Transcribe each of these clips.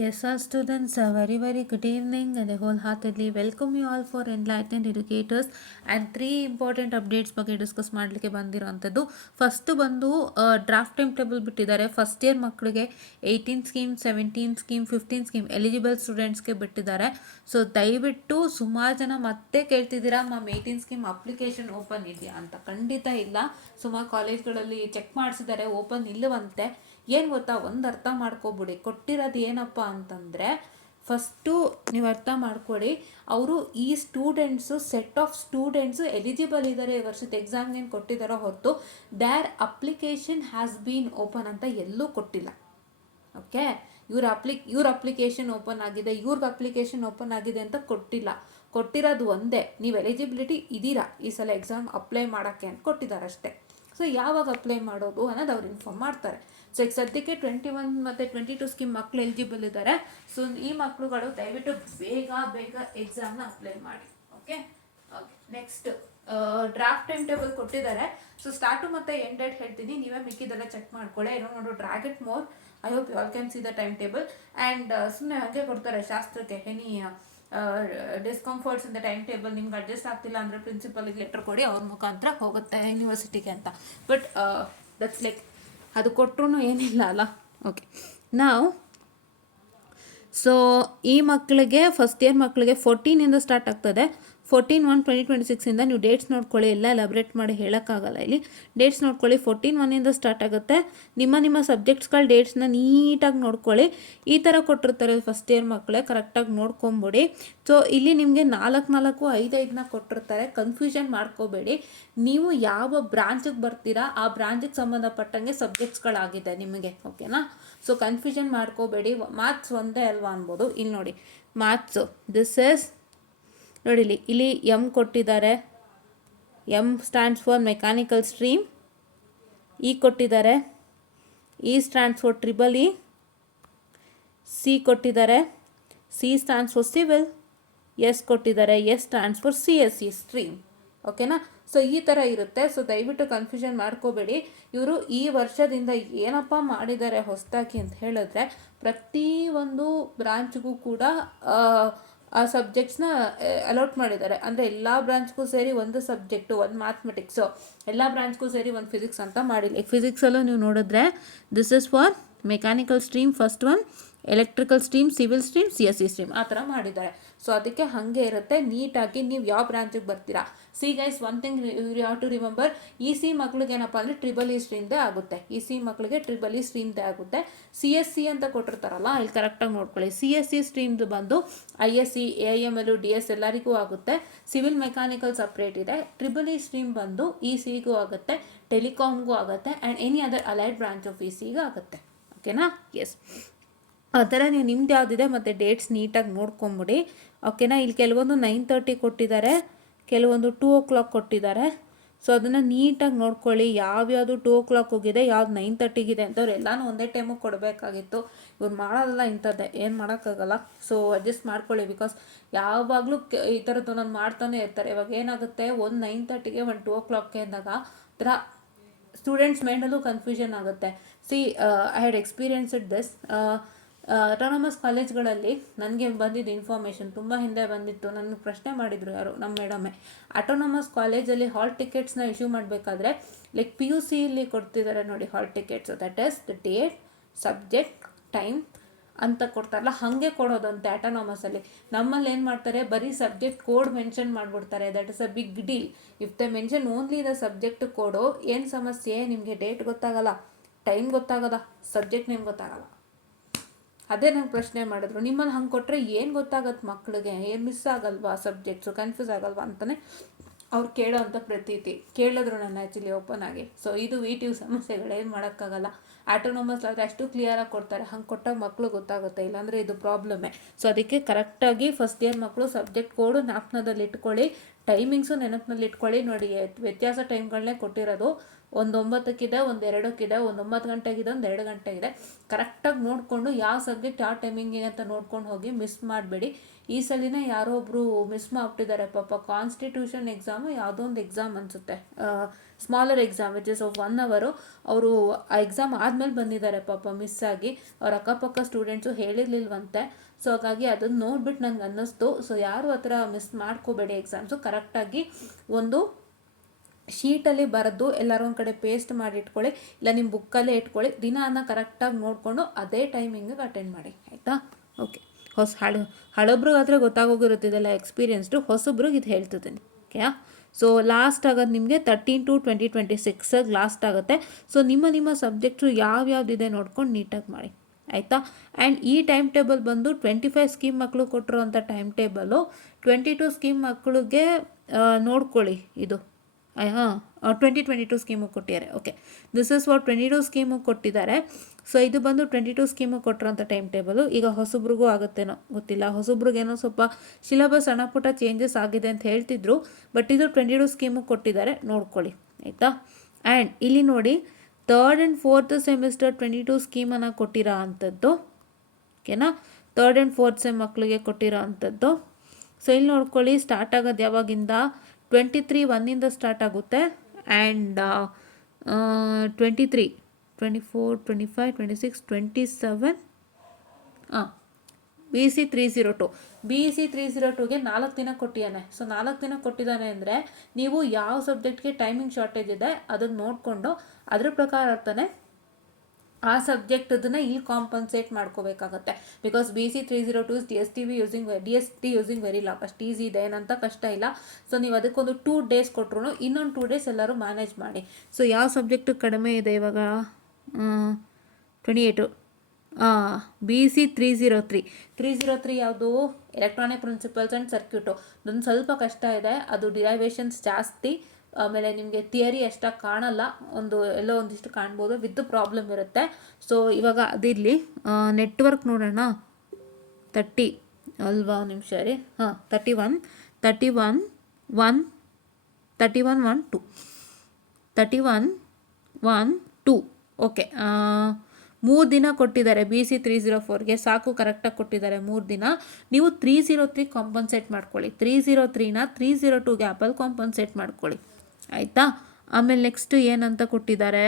Yes, our students, a very good evening and I wholeheartedly welcome you all for Enlightened Educators and 3 important updates ಬಗ್ಗೆ discuss ಮಾಡಲಿಕ್ಕೆ ಬಂದಿರೋವಂಥದ್ದು. First ಬಂದು draft time table ಬಿಟ್ಟಿದ್ದಾರೆ. First year ಮಕ್ಕಳಿಗೆ 18 scheme, 17 scheme, 15 scheme eligible ಸ್ಟೂಡೆಂಟ್ಸ್ಗೆ ಬಿಟ್ಟಿದ್ದಾರೆ. So ದಯವಿಟ್ಟು ಸುಮಾರು ಜನ ಮತ್ತೆ ಕೇಳ್ತಿದ್ದೀರಾ ಮ್ಯಾಮ್ 18 ಸ್ಕೀಮ್ ಅಪ್ಲಿಕೇಶನ್ ಓಪನ್ ಇದೆಯಾ ಅಂತ. ಖಂಡಿತ ಇಲ್ಲ. ಸುಮಾರು ಕಾಲೇಜ್ಗಳಲ್ಲಿ ಚೆಕ್ ಮಾಡಿಸಿದ್ದಾರೆ, ಓಪನ್ ಇಲ್ಲವಂತೆ. ಏನು ಗೊತ್ತಾ, ಒಂದು ಅರ್ಥ ಮಾಡ್ಕೊಬಿಡಿ, ಕೊಟ್ಟಿರೋದು ಏನಪ್ಪ ಅಂತಂದರೆ, ಫಸ್ಟು ನೀವು ಅರ್ಥ ಮಾಡ್ಕೊಳ್ಳಿ, ಅವರು ಈ students set of students eligible ಇದ್ದಾರೆ ಈ ವರ್ಷದ ಎಕ್ಸಾಮ್ಗೆ ಏನು ಕೊಟ್ಟಿದ್ದಾರೋ ಹೊರತು there application has been open ಅಂತ ಎಲ್ಲೂ ಕೊಟ್ಟಿಲ್ಲ. ಓಕೆ, ಇವ್ರ ಅಪ್ಲಿಕೇಶನ್ ಓಪನ್ ಆಗಿದೆ, ಇವ್ರಿಗೆ ಅಪ್ಲಿಕೇಶನ್ ಓಪನ್ ಆಗಿದೆ ಅಂತ ಕೊಟ್ಟಿಲ್ಲ. ಕೊಟ್ಟಿರೋದು ಒಂದೇ, ನೀವು ಎಲಿಜಿಬಿಲಿಟಿ ಇದ್ದೀರಾ ಈ ಸಲ ಎಕ್ಸಾಮ್ ಅಪ್ಲೈ ಮಾಡೋಕ್ಕೆ ಅಂತ ಕೊಟ್ಟಿದ್ದಾರೆ ಅಷ್ಟೇ. ಸೊ ಯಾವಾಗ ಅಪ್ಲೈ ಮಾಡೋದು ಅನ್ನೋದು ಅವ್ರು ಇನ್ಫಾರ್ಮ್ ಮಾಡ್ತಾರೆ. ಸೊ ಈಗ ಸದ್ಯಕ್ಕೆ 21 ಮತ್ತು 22 ಸ್ಕೀಮ್ ಮಕ್ಕಳು ಎಲಿಜಿಬಲ್ ಇದ್ದಾರೆ. ಸೊ ಈ ಮಕ್ಕಳುಗಳು ದಯವಿಟ್ಟು ಬೇಗ ಎಕ್ಸಾಮ್ನ ಅಪ್ಲೈ ಮಾಡಿ. Okay, next draft time table ಕೊಟ್ಟಿದ್ದಾರೆ. ಸೊ ಸ್ಟಾರ್ಟು ಮತ್ತು ಎಂಡ್ ಡೇಟ್ ಹೇಳ್ತೀನಿ, ನೀವೇ ಮಿಕ್ಕಿದೆಲ್ಲ ಚೆಕ್ ಮಾಡ್ಕೊಳ್ಳಿ. ಏನೋ ನೋಡು, drag it more. I hope you all can see the time table. And ಸುಮ್ಮನೆ ಹಾಗೆ ಕೊಡ್ತಾರೆ ಶಾಸ್ತ್ರಕ್ಕೆ, any discomforts in the time table, ನಿಮ್ಗೆ ಅಡ್ಜಸ್ಟ್ ಆಗ್ತಿಲ್ಲ ಅಂದರೆ ಪ್ರಿನ್ಸಿಪಲ್ಗೆ ಲೆಟರ್ ಕೊಡಿ, ಅವ್ರ ಮುಖಾಂತರ ಹೋಗುತ್ತೆ ಯೂನಿವರ್ಸಿಟಿಗೆ ಅಂತ. ಬಟ್ ದಟ್ಸ್ ಲೈಕ್ ಅದು ಕೊಟ್ಟರು ಏನಿಲ್ಲ ಅಲ್ಲ. ಓಕೆ, ನಾವು ಸೊ ಈ ಮಕ್ಕಳಿಗೆ ಫಸ್ಟ್ ಇಯರ್ ಮಕ್ಕಳಿಗೆ 14 ಸ್ಟಾರ್ಟ್ ಆಗ್ತದೆ. 14/1/2026 ನೀವು ಡೇಟ್ಸ್ ನೋಡ್ಕೊಳ್ಳಿ. ಎಲ್ಲ ಎಲಾಬ್ರೇಟ್ ಮಾಡಿ ಹೇಳೋಕ್ಕಾಗಲ್ಲ ಇಲ್ಲಿ. ಡೇಟ್ಸ್ ನೋಡ್ಕೊಳ್ಳಿ. 14/1 ಸ್ಟಾರ್ಟ್ ಆಗುತ್ತೆ. ನಿಮ್ಮ ಸಬ್ಜೆಕ್ಟ್ಸ್ಗಳ ಡೇಟ್ಸ್ನ ನೀಟಾಗಿ ನೋಡ್ಕೊಳ್ಳಿ. ಈ ಥರ ಕೊಟ್ಟಿರ್ತಾರೆ ಫಸ್ಟ್ ಇಯರ್ ಮಕ್ಕಳೇ, ಕರೆಕ್ಟಾಗಿ ನೋಡ್ಕೊಂಬಿಡಿ. ಸೊ ಇಲ್ಲಿ ನಿಮಗೆ 4 5 ಕೊಟ್ಟಿರ್ತಾರೆ. ಕನ್ಫ್ಯೂಷನ್ ಮಾಡ್ಕೋಬೇಡಿ. ನೀವು ಯಾವ ಬ್ರಾಂಚಿಗೆ ಬರ್ತೀರಾ ಆ ಬ್ರಾಂಚಿಗೆ ಸಂಬಂಧಪಟ್ಟಂಗೆ ಸಬ್ಜೆಕ್ಟ್ಸ್ಗಳಾಗಿದೆ ನಿಮಗೆ. ಓಕೆನಾ? ಸೊ ಕನ್ಫ್ಯೂಷನ್ ಮಾಡ್ಕೋಬೇಡಿ. ಮ್ಯಾಥ್ಸ್ ಒಂದೇ ಅಲ್ವಾ ಅನ್ಬೋದು. ಇಲ್ಲಿ ನೋಡಿ, ಮ್ಯಾಥ್ಸು ದಿಸ್ ಇಸ್ ನೋಡಿ, ಇಲ್ಲಿ ಎಮ್ ಕೊಟ್ಟಿದ್ದಾರೆ. M stands for mechanical stream. E ಕೊಟ್ಟಿದ್ದಾರೆ. E stands for triple E. C ಕೊಟ್ಟಿದ್ದಾರೆ. C stands for civil. S ಕೊಟ್ಟಿದ್ದಾರೆ. S stands for CSE stream. ಓಕೆನಾ? ಸೊ ಈ ಥರ ಇರುತ್ತೆ. ಸೊ ದಯವಿಟ್ಟು ಕನ್ಫ್ಯೂಷನ್ ಮಾಡ್ಕೋಬೇಡಿ. ಇವರು ಈ ವರ್ಷದಿಂದ ಏನಪ್ಪ ಮಾಡಿದ್ದಾರೆ ಹೊಸದಾಗಿ ಅಂತ ಹೇಳಿದ್ರೆ, ಪ್ರತಿಯೊಂದು ಬ್ರಾಂಚ್ಗೂ ಕೂಡ ಆ ಸಬ್ಜೆಕ್ಟ್ಸ್ನ ಅಲಾಟ್ ಮಾಡಿದ್ದಾರೆ. ಅಂದರೆ ಎಲ್ಲ ಬ್ರಾಂಚ್ಗೂ ಸೇರಿ ಒಂದು ಸಬ್ಜೆಕ್ಟು, ಒಂದು ಮ್ಯಾಥಮೆಟಿಕ್ಸು, ಎಲ್ಲ ಬ್ರಾಂಚ್ಗೂ ಸೇರಿ ಒಂದು ಫಿಸಿಕ್ಸ್ ಅಂತ ಮಾಡಿಲ್ಲ. ಫಿಸಿಕ್ಸಲ್ಲೂ ನೀವು ನೋಡಿದ್ರೆ this is for mechanical stream first one, electrical stream, civil stream, CSE stream ಆ ಥರ ಮಾಡಿದ್ದಾರೆ. ಸೊ ಅದಕ್ಕೆ ಹಾಗೆ ಇರುತ್ತೆ. ನೀಟಾಗಿ ನೀವು ಯಾವ ಬ್ರಾಂಚಿಗೆ ಬರ್ತೀರಾ. See guys, one thing you have to remember, see ಮಕ್ಳಿಗೆ ಏನಪ್ಪ ಅಂದರೆ ಟ್ರಿಬಲ್ ಇ ಸ್ಟ್ರೀಮ್ದೇ ಆಗುತ್ತೆ. ಸಿ ಮಕ್ಕಳಿಗೆ ಟ್ರಿಬಲ್ ಇ ಸ್ಟ್ರೀಮ್ದೇ ಆಗುತ್ತೆ. CSE ಅಂತ ಕೊಟ್ಟಿರ್ತಾರಲ್ಲ, ಇಲ್ಲಿ ಕರೆಕ್ಟಾಗಿ ನೋಡ್ಕೊಳ್ಳಿ. CSE ಸ್ಟ್ರೀಮ್ದು ಬಂದು ISE, AIML, DS ಎಲ್ಲರಿಗೂ ಆಗುತ್ತೆ. ಸಿವಿಲ್ ಮೆಕ್ಯಾನಿಕಲ್ ಸಪ್ರೇಟ್ ಇದೆ. ಟ್ರಿಬಲ್ ಇ ಸ್ಟ್ರೀಮ್ ಬಂದು ECಗೂ ಆಗುತ್ತೆ, ಟೆಲಿಕಾಮ್ಗೂ ಆಗುತ್ತೆ, and any other allied branch of ECಗೂ ಆಗುತ್ತೆ. ಓಕೆನಾ? ಎಸ್, ಆ ಥರ ನೀವು ನಿಮ್ದು ಯಾವುದಿದೆ ಮತ್ತು ಡೇಟ್ಸ್ ನೀಟಾಗಿ ನೋಡ್ಕೊಂಬಿಡಿ. ಓಕೆನಾ? ಇಲ್ಲಿ ಕೆಲವೊಂದು 9:30 ಕೊಟ್ಟಿದ್ದಾರೆ, ಕೆಲವೊಂದು 2 o'clock ಕೊಟ್ಟಿದ್ದಾರೆ. ಸೊ ಅದನ್ನು ನೀಟಾಗಿ ನೋಡ್ಕೊಳ್ಳಿ. ಯಾವ್ಯಾವುದು 2 o'clock ಹೋಗಿದೆ, ಯಾವ್ದು 9:30 ಅಂತವ್ರು ಎಲ್ಲನೂ ಒಂದೇ ಟೈಮಿಗೆ ಕೊಡಬೇಕಾಗಿತ್ತು. ಇವ್ರು ಮಾಡೋದಲ್ಲ ಇಂಥದ್ದೇ, ಏನು ಮಾಡೋಕ್ಕಾಗಲ್ಲ. ಸೊ ಅಡ್ಜಸ್ಟ್ ಮಾಡ್ಕೊಳ್ಳಿ. ಬಿಕಾಸ್ ಯಾವಾಗಲೂ ಈ ಥರದ್ದು ನಾನು ಮಾಡ್ತಾನೆ ಇರ್ತಾರೆ. ಇವಾಗ ಏನಾಗುತ್ತೆ, ಒಂದು 9:30 ಒಂದು 2 o'clock ಅಂದಾಗ ಥರ ಸ್ಟೂಡೆಂಟ್ಸ್ ಮೈಂಡಲ್ಲೂ ಕನ್ಫ್ಯೂಷನ್ ಆಗುತ್ತೆ. See I had experienced this. Autonomous ಕಾಲೇಜ್ಗಳಲ್ಲಿ ನನಗೆ ಬಂದಿದ್ದು ಇನ್ಫಾರ್ಮೇಷನ್ ತುಂಬ ಹಿಂದೆ ಬಂದಿತ್ತು. ನನಗೆ ಪ್ರಶ್ನೆ ಮಾಡಿದರು ಯಾರು, ನಮ್ಮ ಮೇಡಮೇ. ಅಟಾನಮಸ್ ಕಾಲೇಜಲ್ಲಿ ಹಾಲ್ ಟಿಕೆಟ್ಸ್ನ ಇಶ್ಯೂ ಮಾಡಬೇಕಾದ್ರೆ ಲೈಕ್ PUCಯಲ್ಲಿ ಕೊಡ್ತಿದ್ದಾರೆ ನೋಡಿ hall tickets. That is the date, subject, time ಅಂತ ಕೊಡ್ತಾರಲ್ಲ, ಹಾಗೆ ಕೊಡೋದಂತೆ ಅಟಾನಮಸಲ್ಲಿ. ನಮ್ಮಲ್ಲಿ ಏನು ಮಾಡ್ತಾರೆ, ಬರೀ ಸಬ್ಜೆಕ್ಟ್ ಕೋಡ್ ಮೆನ್ಷನ್ ಮಾಡಿಬಿಡ್ತಾರೆ. That is a big deal. If the mention only the subject code, ಏನು ಸಮಸ್ಯೆ, ನಿಮಗೆ ಡೇಟ್ ಗೊತ್ತಾಗಲ್ಲ, ಟೈಮ್ ಗೊತ್ತಾಗಲ್ಲ, ಸಬ್ಜೆಕ್ಟ್ ನೇಮ್ ಗೊತ್ತಾಗಲ್ಲ. ಅದೇ ನಂಗೆ ಪ್ರಶ್ನೆ ಮಾಡಿದ್ರು, ನಿಮ್ಮಲ್ಲಿ ಹಂಗೆ ಕೊಟ್ಟರೆ ಏನು ಗೊತ್ತಾಗತ್ತೆ ಮಕ್ಕಳಿಗೆ, ಏನು ಮಿಸ್ ಆಗಲ್ವಾ ಸಬ್ಜೆಕ್ಟ್ಸು, ಕನ್ಫ್ಯೂಸ್ ಆಗಲ್ವಾ ಅಂತಲೇ ಅವ್ರು ಕೇಳೋ ಅಂಥ ಪ್ರತೀತಿ. ಕೇಳಿದ್ರು ನನ್ನ ಆ್ಯಕ್ಚುಲಿ ಓಪನ್ ಆಗಿ. ಸೊ ಇದು VTU ಸಮಸ್ಯೆಗಳು, ಏನು ಮಾಡೋಕ್ಕಾಗಲ್ಲ. ಆಟೋನಮಸ್ ಆದರೆ ಅಷ್ಟು ಕ್ಲಿಯರಾಗಿ ಕೊಡ್ತಾರೆ, ಹಂಗೆ ಕೊಟ್ಟಾಗ ಮಕ್ಕಳು ಗೊತ್ತಾಗುತ್ತೆ, ಇಲ್ಲಾಂದರೆ ಇದು ಪ್ರಾಬ್ಲಮ್ಮೇ. ಸೊ ಅದಕ್ಕೆ ಕರೆಕ್ಟಾಗಿ ಫಸ್ಟ್ ಇಯರ್ ಮಕ್ಕಳು ಸಬ್ಜೆಕ್ಟ್ ಕೋಡು ಜ್ಞಾಪನದಲ್ಲಿ ಇಟ್ಕೊಳ್ಳಿ, ಟೈಮಿಂಗ್ಸು ನೆನಪಿನಲ್ಲಿ ಇಟ್ಕೊಳ್ಳಿ. ನೋಡಿ, ವ್ಯತ್ಯಾಸ ಟೈಮ್ಗಳನ್ನೇ ಕೊಟ್ಟಿರೋದು. ಒಂದು 9ಕ್ಕಿದೆ, ಒಂದು 2ಕ್ಕಿದೆ, ಒಂದು 9 ಗಂಟೆಗಿದೆ, ಒಂದು 2 ಗಂಟೆಗಿದೆ. ಕರೆಕ್ಟಾಗಿ ನೋಡಿಕೊಂಡು ಯಾವ ಸಬ್ಜೆಕ್ಟ್ ಯಾವ ಟೈಮಿಂಗಿಗೆ ಅಂತ ನೋಡ್ಕೊಂಡು ಹೋಗಿ, ಮಿಸ್ ಮಾಡಬೇಡಿ. ಈ ಸಲಿನ ಯಾರೋ ಒಬ್ಬರು ಮಿಸ್ ಮಾಡಿಬಿಟ್ಟಿದ್ದಾರೆ ಪಾಪ. ಕಾನ್ಸ್ಟಿಟ್ಯೂಷನ್ ಎಕ್ಸಾಮು ಯಾವುದೋ ಒಂದು ಎಕ್ಸಾಮ್ ಅನಿಸುತ್ತೆ, smaller exam which is of 1 hour. ಅವರು ಆ ಎಕ್ಸಾಮ್ ಆದಮೇಲೆ ಬಂದಿದ್ದಾರೆ ಪಾಪ ಮಿಸ್ ಆಗಿ. ಅವ್ರ ಅಕ್ಕಪಕ್ಕ ಸ್ಟೂಡೆಂಟ್ಸು ಹೇಳಿರ್ಲಿಲ್ವಂತೆ. ಸೊ ಹಾಗಾಗಿ ಅದನ್ನು ನೋಡ್ಬಿಟ್ಟು ನನಗೆ ಅನ್ನಿಸ್ತು. ಸೊ ಯಾರು ಆ ಥರ ಮಿಸ್ ಮಾಡ್ಕೋಬೇಡಿ ಎಕ್ಸಾಮ್ಸು. ಕರೆಕ್ಟಾಗಿ ಒಂದು ಶೀಟಲ್ಲಿ ಬರೆದು ಎಲ್ಲರೂ ಒಂದು ಕಡೆ ಪೇಸ್ಟ್ ಮಾಡಿ ಇಟ್ಕೊಳ್ಳಿ, ಇಲ್ಲ ನಿಮ್ಮ ಬುಕ್ಕಲ್ಲೇ ಇಟ್ಕೊಳ್ಳಿ. ದಿನಾನ ಕರೆಕ್ಟಾಗಿ ನೋಡಿಕೊಂಡು ಅದೇ ಟೈಮಿಂಗಿಗೆ ಅಟೆಂಡ್ ಮಾಡಿ, ಆಯಿತಾ? ಓಕೆ. ಹಳಬ್ರಿಗಾದರೆ ಗೊತ್ತಾಗೋಗಿರುತ್ತೆ ಇದೆಲ್ಲ ಎಕ್ಸ್ಪೀರಿಯನ್ಸ್ಡು, ಹೊಸಬ್ರಿಗೆ ಇದು ಹೇಳ್ತಿದ್ದೀನಿ. ಓಕೆಯಾ? ಸೊ ಲಾಸ್ಟ್ ಆಗೋದು ನಿಮಗೆ 13/2/2026 ಲಾಸ್ಟ್ ಆಗುತ್ತೆ. ಸೊ ನಿಮ್ಮ ಸಬ್ಜೆಕ್ಟ್ಸು ಯಾವ್ಯಾವ್ದಿದೆ ನೋಡ್ಕೊಂಡು ನೀಟಾಗಿ ಮಾಡಿ, ಆಯಿತಾ? ಆ್ಯಂಡ್ ಈ ಟೈಮ್ ಟೇಬಲ್ ಬಂದು 25 ಸ್ಕೀಮ್ ಮಕ್ಕಳು ಕೊಟ್ಟಿರೋಂಥ ಟೈಮ್ ಟೇಬಲು. 22 ಸ್ಕೀಮ್ ಮಕ್ಕಳಿಗೆ ನೋಡ್ಕೊಳ್ಳಿ. ಇದು 2022 ಸ್ಕೀಮಿಗೆ ಕೊಟ್ಟಿದ್ದಾರೆ. ಓಕೆ, ದಿಸ್ ಇಸ್ ವಾಟ್ 22 ಸ್ಕೀಮಿಗೆ ಕೊಟ್ಟಿದ್ದಾರೆ. ಸೊ ಇದು ಬಂದು 22 ಸ್ಕೀಮಿಗೆ ಕೊಟ್ಟಿರೋಂಥ ಟೈಮ್ ಟೇಬಲು. ಈಗ ಹೊಸಬ್ರಿಗೂ ಆಗುತ್ತೇನೋ ಗೊತ್ತಿಲ್ಲ, ಹೊಸಬ್ರಿಗೇನೋ ಸ್ವಲ್ಪ ಸಿಲೆಬಸ್ ಸಣ್ಣ ಪುಟ್ಟ ಚೇಂಜಸ್ ಆಗಿದೆ ಅಂತ ಹೇಳ್ತಿದ್ರು. ಬಟ್ ಇದು 22 ಸ್ಕೀಮಿಗೆ ಕೊಟ್ಟಿದ್ದಾರೆ, ನೋಡ್ಕೊಳ್ಳಿ, ಆಯಿತಾ? ಆ್ಯಂಡ್ ಇಲ್ಲಿ ನೋಡಿ, 3rd and 4th ಸೆಮಿಸ್ಟರ್ 22 ಸ್ಕೀಮನ್ನು ಕೊಟ್ಟಿರೋ ಅಂಥದ್ದು. ಓಕೆನಾ? 3rd and 4th ಸೆಮ್ ಮಕ್ಕಳಿಗೆ ಕೊಟ್ಟಿರೋ ಅಂಥದ್ದು. ಸೊ ಇಲ್ಲಿ ನೋಡ್ಕೊಳ್ಳಿ, ಸ್ಟಾರ್ಟ್ ಆಗೋದು ಯಾವಾಗಿಂದ? 23/1 ಸ್ಟಾರ್ಟ್ ಆಗುತ್ತೆ. And 23, 24, 25, 26, 27 BC 302. BC 302ಗೆ 4 ದಿನ ಕೊಟ್ಟಿದ್ದಾನೆ. ಸೊ 4 ದಿನ ಕೊಟ್ಟಿದ್ದಾನೆ ಅಂದರೆ ನೀವು ಯಾವ ಸಬ್ಜೆಕ್ಟ್ಗೆ ಟೈಮಿಂಗ್ ಶಾರ್ಟೇಜ್ ಇದೆ ಅದನ್ನು ನೋಡಿಕೊಂಡು ಅದ್ರ ಪ್ರಕಾರ ಅರ್ಥನೇ ಆ ಸಬ್ಜೆಕ್ಟದನ್ನು ಇಲ್ಲಿ ಕಾಂಪನ್ಸೇಟ್ ಮಾಡ್ಕೋಬೇಕಾಗತ್ತೆ. Because BC 302 is DST using very lock. ಅಷ್ಟು ಈಸಿ ಇದೆ, ಏನಂತ ಕಷ್ಟ ಇಲ್ಲ. ಸೊ ನೀವು ಅದಕ್ಕೊಂದು 2 days ಕೊಟ್ಟರು ಇನ್ನೊಂದು 2 days ಎಲ್ಲರೂ ಮ್ಯಾನೇಜ್ ಮಾಡಿ. ಸೊ ಯಾವ ಸಬ್ಜೆಕ್ಟು ಕಡಿಮೆ ಇದೆ ಇವಾಗ? 28 BC 303 ಯಾವುದು? Electronic principles and circuit. ಅದೊಂದು ಸ್ವಲ್ಪ ಕಷ್ಟ ಇದೆ, ಅದು ಡಿರೈವೇಷನ್ಸ್ ಜಾಸ್ತಿ. ಆಮೇಲೆ ನಿಮಗೆ ಥಿಯರಿ ಅಷ್ಟಾಗಿ ಕಾಣಲ್ಲ, ಎಲ್ಲೋ ಒಂದಿಷ್ಟು ಕಾಣ್ಬೋದು, ವಿತ್ ಪ್ರಾಬ್ಲಮ್ ಇರುತ್ತೆ. ಸೊ ಇವಾಗ ಅದಿರಲಿ. ನೆಟ್ವರ್ಕ್ ನೋಡೋಣ. 30 ಅಲ್ವಾ? ನಿಮಿಷ ರೀ. 31, 1, 2. ಓಕೆ, 3 ದಿನ ಕೊಟ್ಟಿದ್ದಾರೆ BC 304ಗೆ. ಸಾಕು, ಕರೆಕ್ಟಾಗಿ ಕೊಟ್ಟಿದ್ದಾರೆ 3 ದಿನ. ನೀವು 303 ಕಾಂಪನ್ಸೇಟ್ ಮಾಡ್ಕೊಳ್ಳಿ. 303ನ 302 ಗ್ಯಾಪಲ್ಲಿ ಕಾಂಪನ್ಸೇಟ್ ಮಾಡ್ಕೊಳ್ಳಿ, ಆಯಿತಾ? ಆಮೇಲೆ ನೆಕ್ಸ್ಟ್ ಏನಂತ ಕೊಟ್ಟಿದ್ದಾರೆ?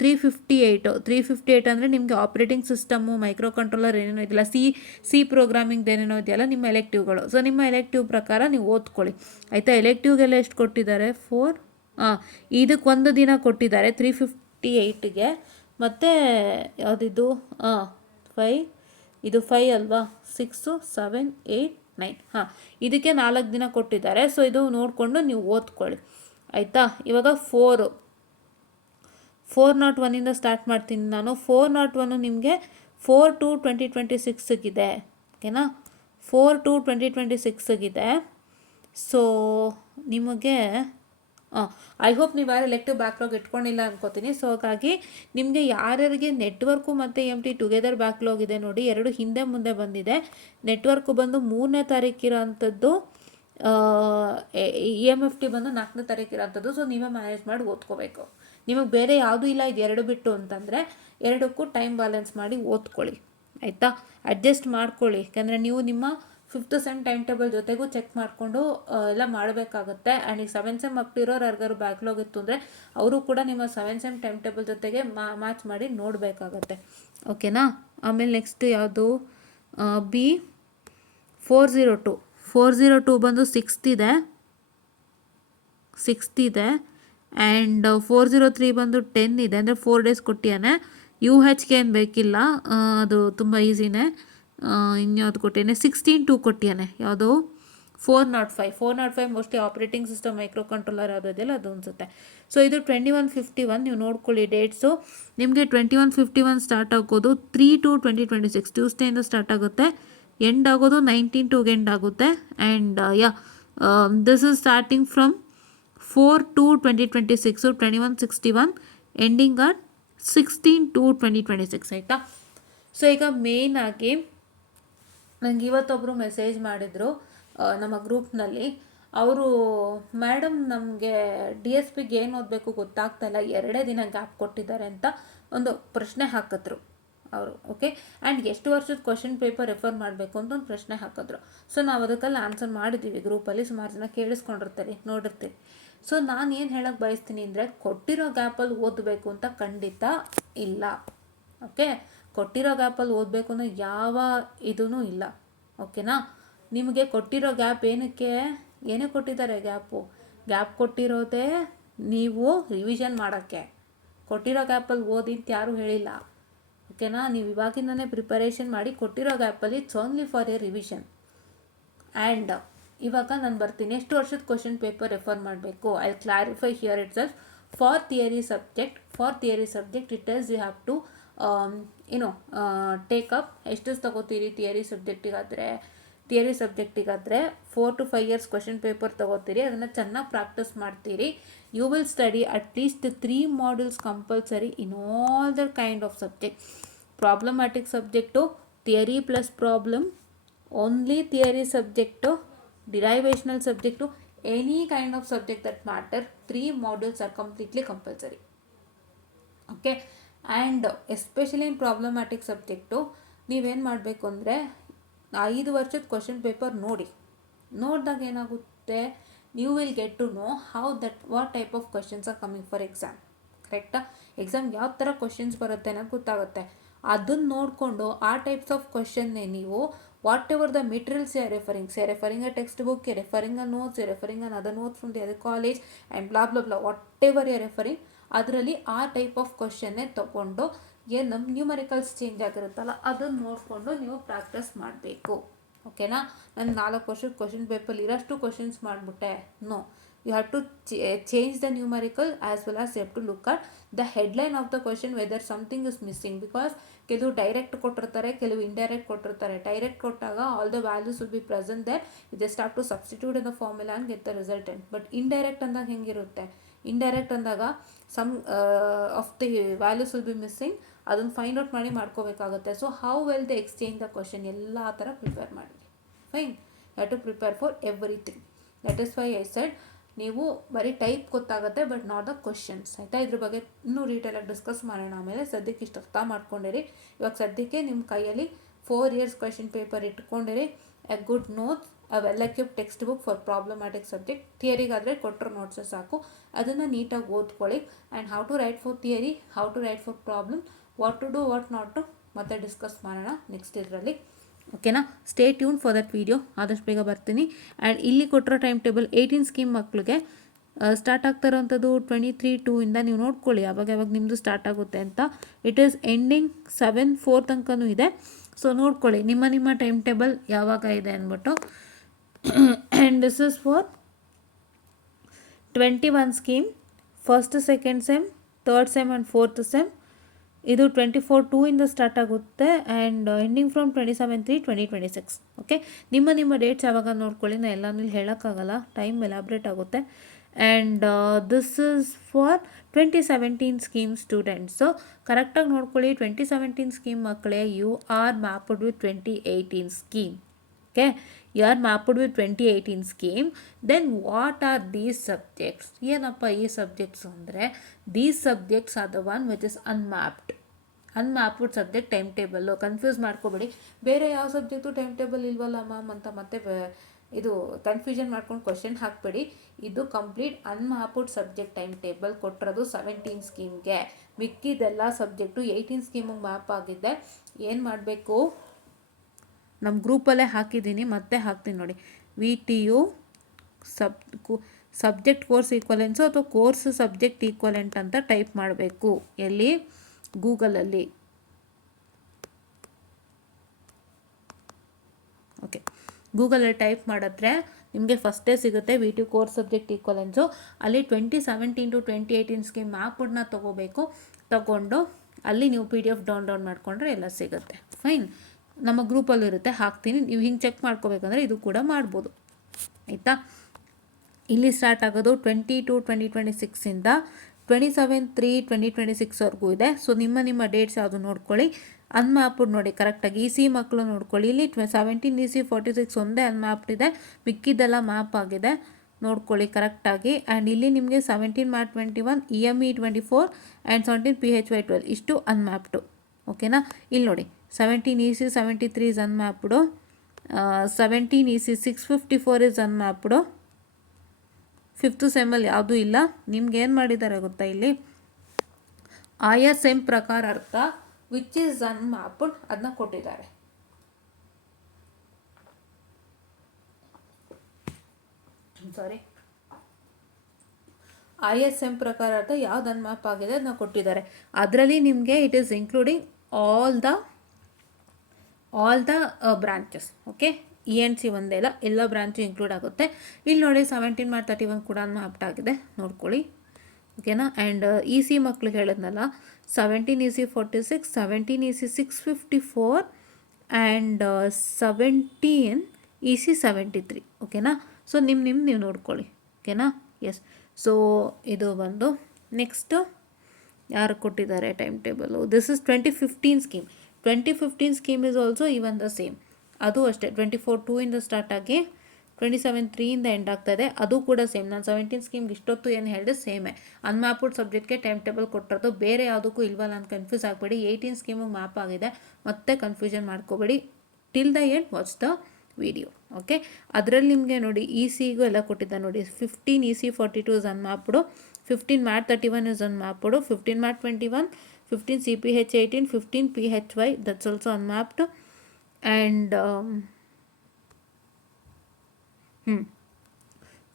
358 ಅಂದರೆ ನಿಮಗೆ ಆಪ್ರೇಟಿಂಗ್ ಸಿಸ್ಟಮು, ಮೈಕ್ರೋ ಕಂಟ್ರೋಲರ್ ಏನೇನೋ ಇದೆಯಲ್ಲ, ಸಿ ಪ್ರೋಗ್ರಾಮಿಂಗ್ ಏನೇನೋ ಇದೆಯಲ್ಲ, ನಿಮ್ಮ ಎಲೆಕ್ಟಿವ್ಗಳು. ಸೊ ನಿಮ್ಮ ಎಲೆಕ್ಟಿವ್ ಪ್ರಕಾರ ನೀವು ಓದ್ಕೊಳ್ಳಿ, ಆಯಿತಾ? ಎಲೆಕ್ಟಿವ್ಗೆಲ್ಲ ಎಷ್ಟು ಕೊಟ್ಟಿದ್ದಾರೆ? 4. ಇದಕ್ಕೆ 1 ದಿನ ಕೊಟ್ಟಿದ್ದಾರೆ 358ಗೆ. ಮತ್ತು ಯಾವುದಿದು? 5. ಇದು 5 ಅಲ್ವಾ? 6, 7, 8, 9. ಇದಕ್ಕೆ 4 ದಿನ ಕೊಟ್ಟಿದ್ದಾರೆ. ಸೊ ಇದು ನೋಡಿಕೊಂಡು ನೀವು ಓದ್ಕೊಳ್ಳಿ, ಆಯಿತಾ? ಇವಾಗ 401 ಸ್ಟಾರ್ಟ್ ಮಾಡ್ತೀನಿ ನಾನು. 401 ನಿಮಗೆ 4/2/2026 ಓಕೆನಾ? 4/2/2026 ಸೊ ನಿಮಗೆ ಐ ಹೋಪ್ ನೀವು ಯಾರು ಎಲೆಕ್ಟಿವ್ ಬ್ಯಾಕ್ಲಾಗ್ ಇಟ್ಕೊಂಡಿಲ್ಲ ಅನ್ಕೋತೀನಿ. ಸೊ ಹಾಗಾಗಿ ನಿಮಗೆ ಯಾರ್ಯಾರಿಗೆ ನೆಟ್ವರ್ಕು ಮತ್ತು MT ಟುಗೆದರ್ ಬ್ಯಾಕ್ಲಾಗ್ ಇದೆ ನೋಡಿ, 2 ಹಿಂದೆ ಮುಂದೆ ಬಂದಿದೆ. ನೆಟ್ವರ್ಕು ಬಂದು 3ನೇ ತಾರೀಕಿರೋ ಅಂಥದ್ದು, EMFT ಬಂದು 4ನೇ ತಾರೀಕಿರೋ ಅಂಥದ್ದು. ಸೊ ನೀವೇ ಮ್ಯಾನೇಜ್ ಮಾಡಿ ಓದ್ಕೋಬೇಕು. ನಿಮಗೆ ಬೇರೆ ಯಾವುದೂ ಇಲ್ಲ, ಇದು 2 ಬಿಟ್ಟು ಅಂತಂದರೆ 2ಕ್ಕೂ ಟೈಮ್ ಬ್ಯಾಲೆನ್ಸ್ ಮಾಡಿ ಓದ್ಕೊಳ್ಳಿ, ಆಯಿತಾ? ಅಡ್ಜಸ್ಟ್ ಮಾಡ್ಕೊಳ್ಳಿ. ಯಾಕಂದರೆ ನೀವು ನಿಮ್ಮ 5th ಸೆಮ್ ಟೈಮ್ ಟೇಬಲ್ ಜೊತೆಗೂ ಚೆಕ್ ಮಾಡಿಕೊಂಡು ಎಲ್ಲ ಮಾಡಬೇಕಾಗುತ್ತೆ. ಆ್ಯಂಡ್ ಈಗ 7th ಸೆಮ್ ಮಕ್ಕಳಿರೋರು ಯಾರಿಗಾರು ಬ್ಯಾಕ್ಲಾಗ್ ಇತ್ತು ಅಂದರೆ ಅವರು ಕೂಡ ನಿಮ್ಮ 7th ಸೆಮ್ ಟೈಮ್ ಟೇಬಲ್ ಜೊತೆಗೆ ಮ್ಯಾಚ್ ಮಾಡಿ ನೋಡಬೇಕಾಗತ್ತೆ, ಓಕೆನಾ? ಆಮೇಲೆ ನೆಕ್ಸ್ಟ್ ಯಾವುದು? B 402 ಬಂದು 6th ಇದೆ. ಆ್ಯಂಡ್ 403 ಬಂದು 10 ಇದೆ, ಅಂದರೆ 4 days ಕೊಟ್ಟಿಯಾನೆ. UHಗೆ ಏನು ಬೇಕಿಲ್ಲ, ಅದು ತುಂಬ ಈಸಿನೇ. ಇನ್ಯಾವುದು ಕೊಟ್ಟಿಯಾನೆ? 16/2 ಕೊಟ್ಟಿಯಾನೆ. ಯಾವುದು? 405 mostly operating system micro controller ಯಾವುದೋ ಇದೆಯಲ್ಲ ಅದು ಅನಿಸುತ್ತೆ. ಸೊ ಇದು 2151 ನೀವು ನೋಡ್ಕೊಳ್ಳಿ ಡೇಟ್ಸು. ನಿಮಗೆ 2151 ಸ್ಟಾರ್ಟ್ ಆಗೋದು 3/2/2026 ಟ್ಯೂಸ್ಡೇಯಿಂದ ಸ್ಟಾರ್ಟ್ ಆಗುತ್ತೆ. ಎಂಡ್ ಆಗೋದು 19/2 ಎಂಡ್ ಆಗುತ್ತೆ. And this is starting from 4/2/2026, 2161 ending at 16/2/2026, ಆಯಿತಾ? ಸೊ ಈಗ ಮೇಯ್ನಾಗಿ ನನಗೆ ಇವತ್ತೊಬ್ಬರು ಮೆಸೇಜ್ ಮಾಡಿದರು ನಮ್ಮ ಗ್ರೂಪ್ನಲ್ಲಿ. ಅವರು ಮೇಡಮ್ ನಮಗೆ ಡಿ ಎಸ್ ಪಿಗೆ ಏನು ಓದಬೇಕು ಗೊತ್ತಾಗ್ತಾಯಿಲ್ಲ, 2 ದಿನ ಗ್ಯಾಪ್ ಕೊಟ್ಟಿದ್ದಾರೆ ಅಂತ ಒಂದು ಪ್ರಶ್ನೆ ಹಾಕಿದ್ರು ಅವರು. ಓಕೆ, ಆ್ಯಂಡ್ ಎಷ್ಟು ವರ್ಷದ ಕ್ವಶನ್ ಪೇಪರ್ ರೆಫರ್ ಮಾಡಬೇಕು ಅಂತ ಒಂದು ಪ್ರಶ್ನೆ ಹಾಕಿದ್ರು. ಸೊ ನಾವು ಅದಕ್ಕೆಲ್ಲ ಆನ್ಸರ್ ಮಾಡಿದ್ದೀವಿ ಗ್ರೂಪಲ್ಲಿ, ಸುಮಾರು ಜನ ಕೇಳಿಸ್ಕೊಂಡಿರ್ತೀರಿ, ನೋಡಿರ್ತೀವಿ. ಸೊ ನಾನು ಏನು ಹೇಳೋಕ್ಕೆ ಬಯಸ್ತೀನಿ ಅಂದರೆ, ಕೊಟ್ಟಿರೋ ಗ್ಯಾಪಲ್ಲಿ ಓದಬೇಕು ಅಂತ ಖಂಡಿತ ಇಲ್ಲ. ಓಕೆ, ಕೊಟ್ಟಿರೋ ಗ್ಯಾಪಲ್ಲಿ ಓದಬೇಕು ಅನ್ನೋ ಯಾವ ಇದೂ ಇಲ್ಲ. ಓಕೆನಾ, ನಿಮಗೆ ಕೊಟ್ಟಿರೋ ಗ್ಯಾಪ್ ಏನೇ ಕೊಟ್ಟಿದ್ದಾರೆ ಗ್ಯಾಪ್ ಕೊಟ್ಟಿರೋದೇ ನೀವು ರಿವಿಷನ್ ಮಾಡೋಕ್ಕೆ. ಕೊಟ್ಟಿರೋ ಗ್ಯಾಪಲ್ಲಿ ಓದಿ ಅಂತ ಯಾರೂ ಹೇಳಿಲ್ಲ. ಓಕೆನಾ, ನೀವು ಇವಾಗಿಂದನೇ ಪ್ರಿಪರೇಷನ್ ಮಾಡಿ, ಕೊಟ್ಟಿರೋ ಗ್ಯಾಪಲ್ಲಿ it's only for a revision. And ಇವಾಗ ನಾನು ಬರ್ತೀನಿ, ಎಷ್ಟು ವರ್ಷದ ಕ್ವಶನ್ ಪೇಪರ್ ರೆಫರ್ ಮಾಡಬೇಕು. I clarify here itself. For theory subject it is you have to take up. ಎಷ್ಟು ತಗೋತೀರಿ ಥಿಯರಿ ಸಬ್ಜೆಕ್ಟಿಗಾದರೆ 4 to 5 years ಕ್ವಶನ್ ಪೇಪರ್ ತೊಗೋತೀರಿ. ಅದನ್ನು ಚೆನ್ನಾಗಿ ಪ್ರಾಕ್ಟೀಸ್ ಮಾಡ್ತೀರಿ. You will study at least 3 modules compulsory in all the kind of subject. Problematic subject, theory plus problem, only theory subject, ಡಿರೈವೇಷನಲ್ subject, any kind of subject that matter, 3 modules are completely compulsory. Okay, and especially in problematic subject ನೀವೇನು ಮಾಡಬೇಕು ಅಂದರೆ, 5 ವರ್ಷದ question paper ನೋಡಿದಾಗ ಏನಾಗುತ್ತೆ, you will get to know what type of questions are coming for exam. ಕರೆಕ್ಟಾ, exam ಯಾವ ಥರ questions ಬರುತ್ತೆ ಅನ್ನೋದು ಗೊತ್ತಾಗುತ್ತೆ. ಅದನ್ನು ನೋಡಿಕೊಂಡು ಆ ಟೈಪ್ಸ್ ಆಫ್ ಕ್ವಶನ್ನೇ ನೀವು whatever the materials you are referring a textbook, you referring a notes, you referring an other notes from the other college and blah whatever you referring, ಅದರಲ್ಲಿ ಆ type of ಕ್ವಶನ್ನೇ ತೊಗೊಂಡು ಏನು ನಮ್ಮ numericals change ಆಗಿರುತ್ತಲ್ಲ ಅದನ್ನು ನೋಡಿಕೊಂಡು ನೀವು practice ಮಾಡಬೇಕು. ಓಕೆನಾ, ನಾನು 4 ವರ್ಷದ ಕ್ವಶನ್ ಪೇಪರ್ ಇರೋಷ್ಟು ಕ್ವಶನ್ಸ್ ಮಾಡಿಬಿಟ್ಟೆ, no. You have to change the numerical as well as you have to look at the headline of the question whether something is missing. Because ಕೆಲವು ಡೈರೆಕ್ಟ್ ಕೊಟ್ಟಿರ್ತಾರೆ, ಕೆಲವು ಇಂಡೈರೆಕ್ಟ್ ಕೊಟ್ಟಿರ್ತಾರೆ. ಡೈರೆಕ್ಟ್ ಕೊಟ್ಟಾಗ all the values will be present there, you just have to substitute in the formula and get the resultant. But indirect ಅಂದಾಗ ಹೆಂಗಿರುತ್ತೆ, indirect ಅಂದಾಗ some of the values will be missing, ಅದನ್ನು find out ಮಾಡಿ ಮಾಡ್ಕೋಬೇಕಾಗುತ್ತೆ. So how well the exchange the question, ಎಲ್ಲ ಥರ prepare ಮಾಡಿ. Fine, you have to prepare for everything. That is why I said, ನೀವು ಬರೀ ಟೈಪ್ ಗೊತ್ತಾಗುತ್ತೆ ಬಟ್ ನಾಟ್ ದ ಕ್ವಶನ್ಸ್. ಆಯಿತಾ, ಇದ್ರ ಬಗ್ಗೆ ಇನ್ನೂ ಡೀಟೇಲಾಗಿ ಡಿಸ್ಕಸ್ ಮಾಡೋಣ ಆಮೇಲೆ. ಸದ್ಯಕ್ಕೆ ಇಷ್ಟು ಅರ್ಥ ಮಾಡ್ಕೊಂಡಿರಿ. ಇವಾಗ ಸದ್ಯಕ್ಕೆ ನಿಮ್ಮ ಕೈಯಲ್ಲಿ 4 years ಕ್ವಶನ್ ಪೇಪರ್ ಇಟ್ಕೊಂಡಿರಿ. A good notes, a well equipped text book for problematic subject. ಥಿಯರಿಗಾದರೆ ಕೊಟ್ಟರು ನೋಟ್ಸೇ ಸಾಕು, ಅದನ್ನು ನೀಟಾಗಿ ಓದ್ಕೊಳ್ಳಿ. And how to write for theory, how to write for problem, what to do, what not to ಮತ್ತೆ discuss ಮಾಡೋಣ ನೆಕ್ಸ್ಟ್ ಇದರಲ್ಲಿ. ಓಕೆನಾ, stay tune for that video. ಆದಷ್ಟು ಬೇಗ ಬರ್ತೀನಿ. ಆ್ಯಂಡ್ ಇಲ್ಲಿ ಕೊಟ್ಟಿರೋ ಟೈಮ್ ಟೇಬಲ್ 18 ಸ್ಕೀಮ್ ಮಕ್ಕಳಿಗೆ ಸ್ಟಾರ್ಟ್ ಆಗ್ತಾ ಇರೋವಂಥದ್ದು 23/2 ಇಂದ ನೀವು ನೋಡ್ಕೊಳ್ಳಿ ಯಾವಾಗ ನಿಮ್ಮದು ಸ್ಟಾರ್ಟ್ ಆಗುತ್ತೆ ಅಂತ. ಇಟ್ ಈಸ್ ಎಂಡಿಂಗ್ 7/4 ತನಕನೂ ಇದೆ. ಸೊ ನೋಡ್ಕೊಳ್ಳಿ ನಿಮ್ಮ ಟೈಮ್ ಟೇಬಲ್ ಯಾವಾಗ ಇದೆ ಅಂದ್ಬಿಟ್ಟು. And this is for 21 scheme, first second sem, third sem and fourth sem. ಇದು 24/2 ಇಂದ ಸ್ಟಾರ್ಟ್ ಆಗುತ್ತೆ ಆ್ಯಂಡ್ ಎಂಡಿಂಗ್ ಫ್ರಮ್ 27/3/2026. ಓಕೆ, ನಿಮ್ಮ ಡೇಟ್ಸ್ ಯಾವಾಗ ನೋಡ್ಕೊಳ್ಳಿ, ನಾನು ಎಲ್ಲನೂ ಇಲ್ಲಿ ಹೇಳೋಕ್ಕಾಗಲ್ಲ, ಟೈಮ್ ಎಲಾಬ್ರೇಟ್ ಆಗುತ್ತೆ. And this is for 2017 scheme students. ಕರೆಕ್ಟಾಗಿ ನೋಡ್ಕೊಳ್ಳಿ, 2017 ಸ್ಕೀಮ್ ಮಕ್ಕಳೇ, you are mapped with 2018 scheme. Okay, you are mapped with 2018 scheme. Then what are these subjects? ಏನಪ್ಪ ಈ ಸಬ್ಜೆಕ್ಟ್ಸ್ ಅಂದರೆ, these subjects are the one which is unmapped subject time table. Confuse ಮಾಡ್ಕೋಬೇಡಿ, ಬೇರೆ ಯಾವ subject time table ಇಲ್ವಲ್ಲ ma'am ಅಂತ ಮತ್ತೆ ಇದು ಕನ್ಫ್ಯೂಷನ್ ಮಾಡ್ಕೊಂಡು ಕ್ವಶನ್ ಹಾಕಬೇಡಿ. ಇದು complete unmapped subject time table ಕೊಟ್ಟಿರೋದು 17 ಸ್ಕೀಮ್ಗೆ. ಮಿಕ್ಕಿದೆಲ್ಲ ಸಬ್ಜೆಕ್ಟು 18 ಸ್ಕೀಮಿಗೆ ಮ್ಯಾಪ್ ಆಗಿದೆ. ಏನು ಮಾಡಬೇಕು, ನಮ್ಮ ಗ್ರೂಪಲ್ಲೇ ಹಾಕಿದ್ದೀನಿ, ಮತ್ತೆ ಹಾಕ್ತೀನಿ ನೋಡಿ. VTU ಸಬ್ಜೆಕ್ಟ್ ಕೋರ್ಸ್ ಈಕ್ವಲೆನ್ಸು ಅಥವಾ ಕೋರ್ಸ್ ಸಬ್ಜೆಕ್ಟ್ ಈಕ್ವಲೆಂಟ್ ಅಂತ ಟೈಪ್ ಮಾಡಬೇಕು. ಎಲ್ಲಿ, ಗೂಗಲಲ್ಲಿ. ಓಕೆ, ಗೂಗಲಲ್ಲಿ ಟೈಪ್ ಮಾಡಿದ್ರೆ ನಿಮಗೆ ಫಸ್ಟೇ ಸಿಗುತ್ತೆ VTU ಕೋರ್ಸ್ ಸಬ್ಜೆಕ್ಟ್ ಈಕ್ವಲೆನ್ಸು. ಅಲ್ಲಿ 2017 to 2018 ಸ್ಕೀಮ್ ಮ್ಯಾಪನ್ನ ತಗೊಂಡು ಅಲ್ಲಿ ನೀವು PDF ಡೌನ್ಲೋಡ್ ಮಾಡಿಕೊಂಡ್ರೆ ಎಲ್ಲ ಸಿಗುತ್ತೆ. ಫೈನ್, ನಮ್ಮ ಗ್ರೂಪಲ್ಲಿರುತ್ತೆ, ಹಾಕ್ತೀನಿ. ನೀವು ಹಿಂಗೆ ಚೆಕ್ ಮಾಡ್ಕೋಬೇಕಂದ್ರೆ ಇದು ಕೂಡ ಮಾಡ್ಬೋದು. ಆಯಿತಾ, ಇಲ್ಲಿ ಸ್ಟಾರ್ಟ್ ಆಗೋದು 22/2026 ಇಂದ 27/3/2026ವರೆಗೂ ಇದೆ. ಸೊ ನಿಮ್ಮ ಡೇಟ್ಸ್ ಯಾವುದು ನೋಡ್ಕೊಳ್ಳಿ. ಅನ್ಮ್ಯಾಪ್ಡ್ ನೋಡಿ ಕರೆಕ್ಟಾಗಿ. EC ಮಕ್ಕಳು ನೋಡ್ಕೊಳ್ಳಿ, ಇಲ್ಲಿ 17 EC 46 ಒಂದೇ ಅನ್ಮ್ಯಾಪ್ಡ್ ಇದೆ, ಮಿಕ್ಕಿದ್ದೆಲ್ಲ ಮ್ಯಾಪ್ ಆಗಿದೆ. ನೋಡ್ಕೊಳ್ಳಿ ಕರೆಕ್ಟಾಗಿ. ಆ್ಯಂಡ್ ಇಲ್ಲಿ ನಿಮಗೆ 17 ಮಾರ್ಕ್ 21, EME 24 ಆ್ಯಂಡ್ 17 PHY 12 ಇಷ್ಟು ಅನ್ಮ್ಯಾಪ್ಡು. ಓಕೆನಾ, ಇಲ್ಲಿ ನೋಡಿ 17 EC 73 is unmapped, 17 EC 654 is unmapped. 5th ಸೆಮ್ಮಲ್ಲಿ ಯಾವುದೂ ಇಲ್ಲ. ನಿಮ್ಗೆ ಏನು ಮಾಡಿದ್ದಾರೆ ಗೊತ್ತಾ, ಇಲ್ಲಿ ಆಯಾ ಸೆಮ್ ಪ್ರಕಾರ ಅರ್ಥ ವಿಚ್ ಈಸ್ ಅನ್ಮ್ಯಾಪ್ಡ್ ಅದನ್ನ ಕೊಟ್ಟಿದ್ದಾರೆ. ಸಾರಿ, ISM ಪ್ರಕಾರ ಅರ್ಥ ಯಾವ್ದು ಅನ್ಮ್ಯಾಪ್ ಆಗಿದೆ ಅದನ್ನ ಕೊಟ್ಟಿದ್ದಾರೆ. ಅದರಲ್ಲಿ ನಿಮಗೆ it is including all the branches. Okay, ENC ಒಂದೇ ಇಲ್ಲ, ಎಲ್ಲ ಬ್ರಾಂಚು ಇನ್ಕ್ಲೂಡ್ ಆಗುತ್ತೆ. ಇಲ್ಲಿ ನೋಡಿ 17 ಮಾರ್ಕ್ 31 ಕೂಡ ಅನ್ಮ್ಯಾಪ್ಡ್ ಆಗಿದೆ, ನೋಡ್ಕೊಳ್ಳಿ. ಓಕೆನಾ, ಆ್ಯಂಡ್ EC ಮಕ್ಳಿಗೆ ಹೇಳಿದ್ನಲ್ಲ 17 EC 46, 17 EC 654 ಆ್ಯಂಡ್ 17 EC 73. ಓಕೆನಾ, ಸೊ ನೀವು ನೋಡ್ಕೊಳ್ಳಿ. ಓಕೆನಾ, ಎಸ್. ಸೊ ಇದು ಬಂದು ನೆಕ್ಸ್ಟ್ ಯಾರು ಕೊಟ್ಟಿದ್ದಾರೆ time table. This is 2015 scheme. 2015 scheme is also even the same. ಅದು ಅಷ್ಟೇ 24/2 ಇಂದ ಸ್ಟಾರ್ಟ್ ಆಗಿ 27/3 ಇಂದ ಎಂಡ್ ಆಗ್ತಾಯಿದೆ. ಅದು ಕೂಡ ಸೇಮ್. ನಾನು 17 ಸ್ಕೀಮ್ಗೆ ಇಷ್ಟೊತ್ತು ಏನು ಹೇಳಿದೆ ಸೇಮೇ. ಅನ್ಮ್ಯಾಪ್ಡ್ ಸಬ್ಜೆಕ್ಟ್ಗೆ ಟೈಮ್ ಟೇಬಲ್ ಕೊಟ್ಟಿರೋದು, ಬೇರೆ ಯಾವುದಕ್ಕೂ ಇಲ್ವಾ ನಾನು ಕನ್ಫ್ಯೂಸ್ ಆಗಬೇಡಿ. 18 ಸ್ಕೀಮಿಗೆ ಮ್ಯಾಪ್ ಆಗಿದೆ, ಮತ್ತೆ ಕನ್ಫ್ಯೂಷನ್ ಮಾಡ್ಕೋಬೇಡಿ. Till the end watch the video. Okay, ಅದರಲ್ಲಿ ನಿಮಗೆ ನೋಡಿ ECಗೂ ಎಲ್ಲ ಕೊಟ್ಟಿದ್ದ ನೋಡಿ. 15 EC 42 is unmapped, 15 MAT 31 is unmapped, 15 MAT 21, 15 CPH 18, 15 PHY that's also unmapped. And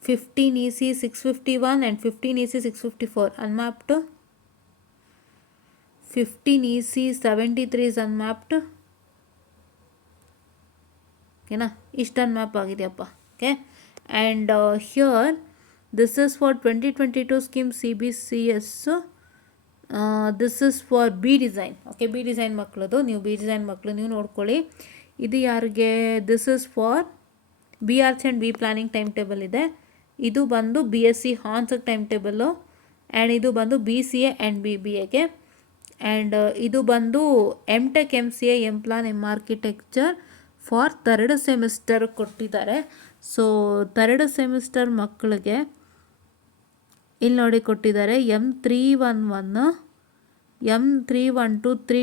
15 EC 651 and 15 EC 654 unmapped. 15 EC 73 is unmapped. ಓಕೆನಾ, ಇಷ್ಟು ಅನ್ಮ್ಯಾಪ್ ಆಗಿದೆಯಪ್ಪ. Okay, and here this is for 2022 scheme CBCS. This is for B design. Okay, B design ಮಕ್ಕಳದು, ನೀವು B design ಮಕ್ಕಳು ನೀವು ನೋಡ್ಕೊಳ್ಳಿ. ಇದು ಯಾರಿಗೆ, this is for BRC and B planning time table ಇದೆ. ಇದು ಬಂದು BSc ಹಾನ್ಸಕ್ ಟೈಮ್ ಟೇಬಲ್ಲು. ಆ್ಯಂಡ್ ಇದು ಬಂದು BCA ಆ್ಯಂಡ್ BBAಗೆ. ಆ್ಯಂಡ್ ಇದು ಬಂದು MTech MCA M-Plan M architecture for 3rd semester ಕೊಟ್ಟಿದ್ದಾರೆ. ಸೊ 3rd ಸೆಮಿಸ್ಟರ್ ಮಕ್ಕಳಿಗೆ ಇಲ್ಲಿ ನೋಡಿ ಕೊಟ್ಟಿದ್ದಾರೆ M311, M312,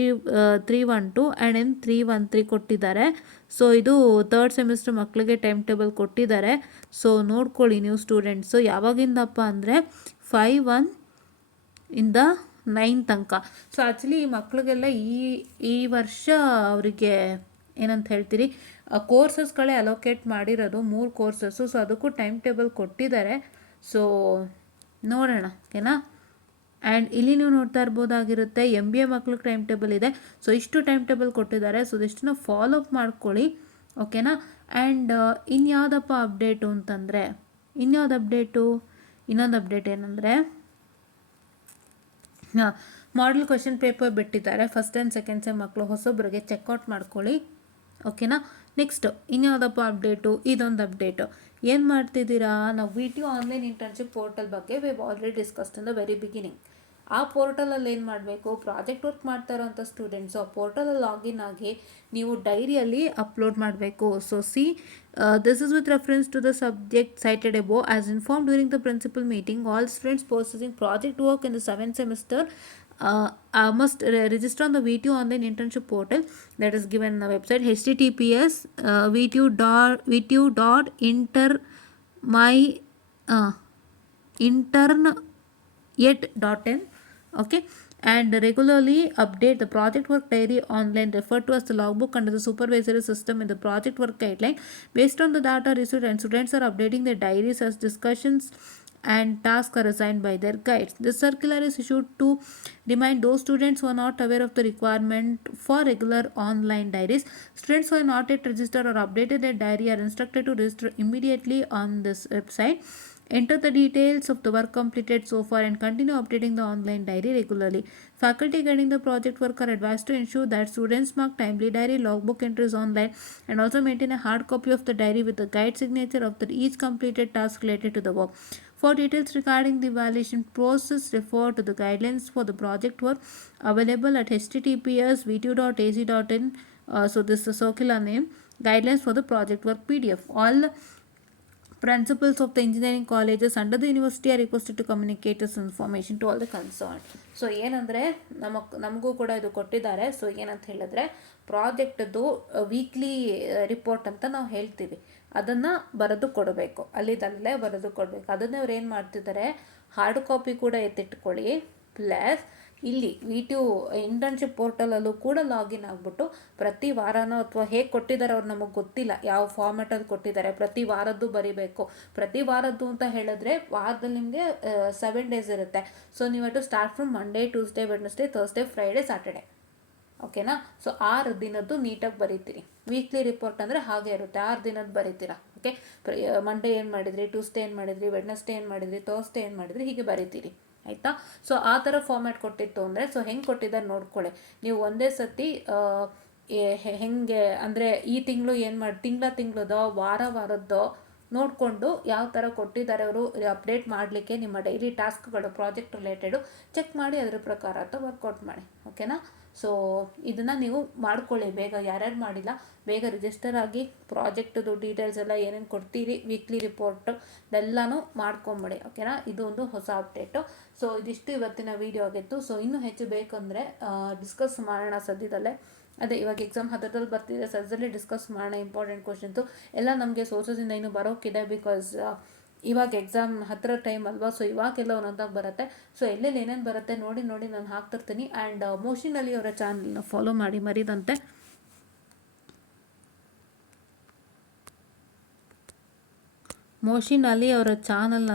312 ಆ್ಯಂಡ್ M313 ಕೊಟ್ಟಿದ್ದಾರೆ. ಸೊ ಇದು 3rd ಸೆಮಿಸ್ಟರ್ ಮಕ್ಕಳಿಗೆ ಟೈಮ್ ಟೇಬಲ್ ಕೊಟ್ಟಿದ್ದಾರೆ. ಸೊ ನೋಡ್ಕೊಳ್ಳಿ ನೀವು ಸ್ಟೂಡೆಂಟ್ಸು, ಯಾವಾಗಿಂದಪ್ಪ ಅಂದರೆ 5/1 ಇಂದ 9 ತನಕ. ಸೊ ಆ್ಯಕ್ಚುಲಿ ಈ ಮಕ್ಕಳಿಗೆಲ್ಲ ಈ ವರ್ಷ ಅವರಿಗೆ ಏನಂತ ಹೇಳ್ತೀರಿ ಕೋರ್ಸಸ್ಗಳೇ ಅಲೋಕೇಟ್ ಮಾಡಿರೋದು, 3 ಕೋರ್ಸಸ್ಸು. ಸೊ ಅದಕ್ಕೂ ಟೈಮ್ ಟೇಬಲ್ ಕೊಟ್ಟಿದ್ದಾರೆ. ಸೊ ನೋಡೋಣ. ಓಕೆನಾ, ಆ್ಯಂಡ್ ಇಲ್ಲಿ ನೀವು ನೋಡ್ತಾ ಇರ್ಬೋದಾಗಿರುತ್ತೆ MBA ಮಕ್ಳಿಗೆ ಟೈಮ್ ಟೇಬಲ್ ಇದೆ. ಸೊ ಇಷ್ಟು ಟೈಮ್ ಟೇಬಲ್ ಕೊಟ್ಟಿದ್ದಾರೆ. ಸೊ ಇದಿಷ್ಟನ್ನ ಫಾಲೋ ಅಪ್ ಮಾಡ್ಕೊಳ್ಳಿ. ಓಕೆನಾ, ಆ್ಯಂಡ್ ಇನ್ಯಾವುದಪ್ಪ ಅಪ್ಡೇಟು ಅಂತಂದರೆ, ಇನ್ನೊಂದು ಅಪ್ಡೇಟ್ ಏನಂದರೆ ಮಾಡೆಲ್ ಕ್ವೆಶನ್ ಪೇಪರ್ ಬಿಟ್ಟಿದ್ದಾರೆ. ಫಸ್ಟ್ ಆ್ಯಂಡ್ ಸೆಕೆಂಡ್ ಸೆಮ್ ಮಕ್ಕಳು ಹೊಸೊಬ್ಬರಿಗೆ ಚೆಕ್ಔಟ್ ಮಾಡ್ಕೊಳ್ಳಿ. ಓಕೆನಾ, ನೆಕ್ಸ್ಟ್ ಇನ್ಯಾವುದಪ್ಪ ಅಪ್ಡೇಟು, ಇದೊಂದು ಅಪ್ಡೇಟು. ಏನು ಮಾಡ್ತಿದ್ದೀರಾ, ನಾವು VTU ಆನ್ಲೈನ್ ಇಂಟರ್ನ್ಶಿಪ್ ಪೋರ್ಟಲ್ ಬಗ್ಗೆ we have already discussed in the very beginning. ಆ ಪೋರ್ಟಲಲ್ಲಿ ಏನು ಮಾಡಬೇಕು, ಪ್ರಾಜೆಕ್ಟ್ ವರ್ಕ್ ಮಾಡ್ತಾ ಇರೋಂಥ ಸ್ಟೂಡೆಂಟ್ಸು ಆ ಪೋರ್ಟಲಲ್ಲಿ ಲಾಗಿನ್ ಆಗಿ ನೀವು ಡೈರಿಯಲ್ಲಿ ಅಪ್ಲೋಡ್ ಮಾಡಬೇಕು. So this is with reference to the subject cited above as inform during the principal meeting. All students possessing project work in the 7th semester must register on the VTU online internship portal that is given in the website https vtu.intern.in. okay, and regularly update the project work diary online, referred to as the logbook, under the supervisory system in the project work guideline. Based on the data received, and students are updating their diaries as discussions and tasks are assigned by their guides. This circular is issued to remind those students who are not aware of the requirement for regular online diaries. Students who are not yet registered or updated their diary are instructed to register immediately on this website. Enter the details of the work completed so far and continue updating the online diary regularly. Faculty guiding the project work are advised to ensure that students mark timely diary logbook entries online and also maintain a hard copy of the diary with the guide signature of each completed task related to the work. For details regarding the evaluation process, refer to the guidelines for the project work available at https://vtu.ac.in. So this is the circular name, guidelines for the project work PDF. All Principals of the engineering colleges under the university are requested to communicate this information to all the concerned. So ಏನಂದರೆ ನಮಗೂ ಕೂಡ ಇದು ಕೊಟ್ಟಿದ್ದಾರೆ. So ಏನಂತ ಹೇಳಿದ್ರೆ ಪ್ರಾಜೆಕ್ಟದ್ದು weekly report ಅಂತ ನಾವು ಹೇಳ್ತೀವಿ, ಅದನ್ನು ಬರೆದು ಕೊಡಬೇಕು, ಅಲ್ಲಿದಲ್ಲೇ ಬರೆದು ಕೊಡಬೇಕು. ಅದನ್ನೇ ಅವ್ರು ಏನು ಮಾಡ್ತಿದ್ದಾರೆ, ಹಾರ್ಡ್ ಕಾಪಿ ಕೂಡ ಎತ್ತಿಟ್ಕೊಳ್ಳಿ, ಪ್ಲಸ್ ಇಲ್ಲಿ VTU ಇಂಟರ್ನ್ಶಿಪ್ ಪೋರ್ಟಲಲ್ಲೂ ಕೂಡ ಲಾಗಿನ್ ಆಗಿಬಿಟ್ಟು ಪ್ರತಿ ವಾರನೋ ಅಥವಾ ಹೇಗೆ ಕೊಟ್ಟಿದ್ದಾರೆ ಅವ್ರು ನಮಗೆ ಗೊತ್ತಿಲ್ಲ, ಯಾವ ಫಾರ್ಮ್ಯಾಟಲ್ಲಿ ಕೊಟ್ಟಿದ್ದಾರೆ, ಪ್ರತಿ ವಾರದ್ದು ಬರಿಬೇಕು. ಪ್ರತಿ ವಾರದ್ದು ಅಂತ ಹೇಳಿದ್ರೆ ವಾರದಲ್ಲಿ ನಿಮಗೆ 7 ಡೇಸ್ ಇರುತ್ತೆ. ಸೊ ನೀವು start from Monday, Tuesday, Wednesday, Thursday, Friday, Saturday, ಓಕೆನಾ. ಸೊ 6 ದಿನದ್ದು ನೀಟಾಗಿ ಬರೀತೀರಿ. ವೀಕ್ಲಿ ರಿಪೋರ್ಟ್ ಅಂದರೆ ಹಾಗೆ ಇರುತ್ತೆ, 6 ದಿನದ್ದು ಬರೀತೀರಾ. ಓಕೆ, ಮಂಡೇ ಏನು ಮಾಡಿದ್ರಿ, ಟ್ಯೂಸ್ಡೇ ಏನು ಮಾಡಿದ್ರಿ, ವೆಡ್ನೆಸ್ಡೇ ಏನು ಮಾಡಿದ್ರಿ, ಥರ್ಸ್ಡೇ ಏನು ಮಾಡಿದ್ರಿ, ಹೀಗೆ ಬರೀತೀರಿ, ಆಯಿತಾ. ಸೊ ಆ ಥರ ಫಾರ್ಮ್ಯಾಟ್ ಕೊಟ್ಟಿತ್ತು ಅಂದರೆ, ಸೊ ಹೆಂಗೆ ಕೊಟ್ಟಿದ್ದಾರೆ ನೋಡ್ಕೊಳ್ಳಿ. ನೀವು ಒಂದೇ ಸತಿ ಹೆಂಗೆ ಅಂದರೆ ಈ ತಿಂಗಳು ಏನು ಮಾಡಿ, ತಿಂಗಳದೋ ವಾರದ್ದೋ ನೋಡಿಕೊಂಡು ಯಾವ ಥರ ಕೊಟ್ಟಿದ್ದಾರೆ ಅವರು ಅಪ್ಡೇಟ್ ಮಾಡಲಿಕ್ಕೆ, ನಿಮ್ಮ ಡೈಲಿ ಟಾಸ್ಕ್ಗಳು ಪ್ರಾಜೆಕ್ಟ್ ರಿಲೇಟೆಡು ಚೆಕ್ ಮಾಡಿ ಅದರ ಪ್ರಕಾರ ಅಥವಾ ವರ್ಕೌಟ್ ಮಾಡಿ, ಓಕೆನಾ. ಸೊ ಇದನ್ನು ನೀವು ಮಾಡ್ಕೊಳ್ಳಿ ಬೇಗ, ಯಾರ್ಯಾರು ಮಾಡಿಲ್ಲ ಬೇಗ ರಿಜಿಸ್ಟರ್ ಆಗಿ ಪ್ರಾಜೆಕ್ಟದು ಡೀಟೇಲ್ಸ್ ಎಲ್ಲ ಏನೇನು ಕೊಡ್ತೀರಿ, ವೀಕ್ಲಿ ರಿಪೋರ್ಟು ಎಲ್ಲನೂ ಮಾಡ್ಕೊಂಬಿಡಿ, ಓಕೆನಾ. ಇದು ಒಂದು ಹೊಸ ಅಪ್ಡೇಟು. ಸೊ ಇದಿಷ್ಟು ಇವತ್ತಿನ ವೀಡಿಯೋ ಆಗಿತ್ತು. ಸೊ ಇನ್ನೂ ಹೆಚ್ಚು ಬೇಕಂದರೆ ಡಿಸ್ಕಸ್ ಮಾಡೋಣ ಸದ್ಯದಲ್ಲೇ. ಅದೇ ಇವಾಗ ಎಕ್ಸಾಮ್ ಹತ್ತಿರದಲ್ಲಿ ಬರ್ತಿದೆ, ಸದ್ಯದಲ್ಲೇ ಡಿಸ್ಕಸ್ ಮಾಡೋಣ. ಇಂಪಾರ್ಟೆಂಟ್ ಕ್ವಶನ್ಸು ಎಲ್ಲ ನಮಗೆ ಸೋರ್ಸಸಿಂದ ಇನ್ನೂ ಬರೋಕ್ಕಿದೆ, ಬಿಕಾಸ್ ಇವಾಗ ಎಕ್ಸಾಮ್ ಹತ್ತಿರ ಟೈಮ್ ಅಲ್ವಾ. ಸೊ ಇವಾಗೆಲ್ಲ ಒಂದೊಂದಾಗಿ ಬರುತ್ತೆ. ಸೊ ಎಲ್ಲೆಲ್ಲಿ ಏನೇನು ಬರುತ್ತೆ ನೋಡಿ ನಾನು ಹಾಕ್ತಿರ್ತೀನಿ. ಆ್ಯಂಡ್ ಮೋಷಿನ್ ಅಲಿ ಅವರ ಚಾನಲ್ನ ಫಾಲೋ ಮಾಡಿ ಮರಿದಂತೆ. ಮೋಷಿನ್ ಅಲಿ ಅವರ ಚಾನಲ್ನ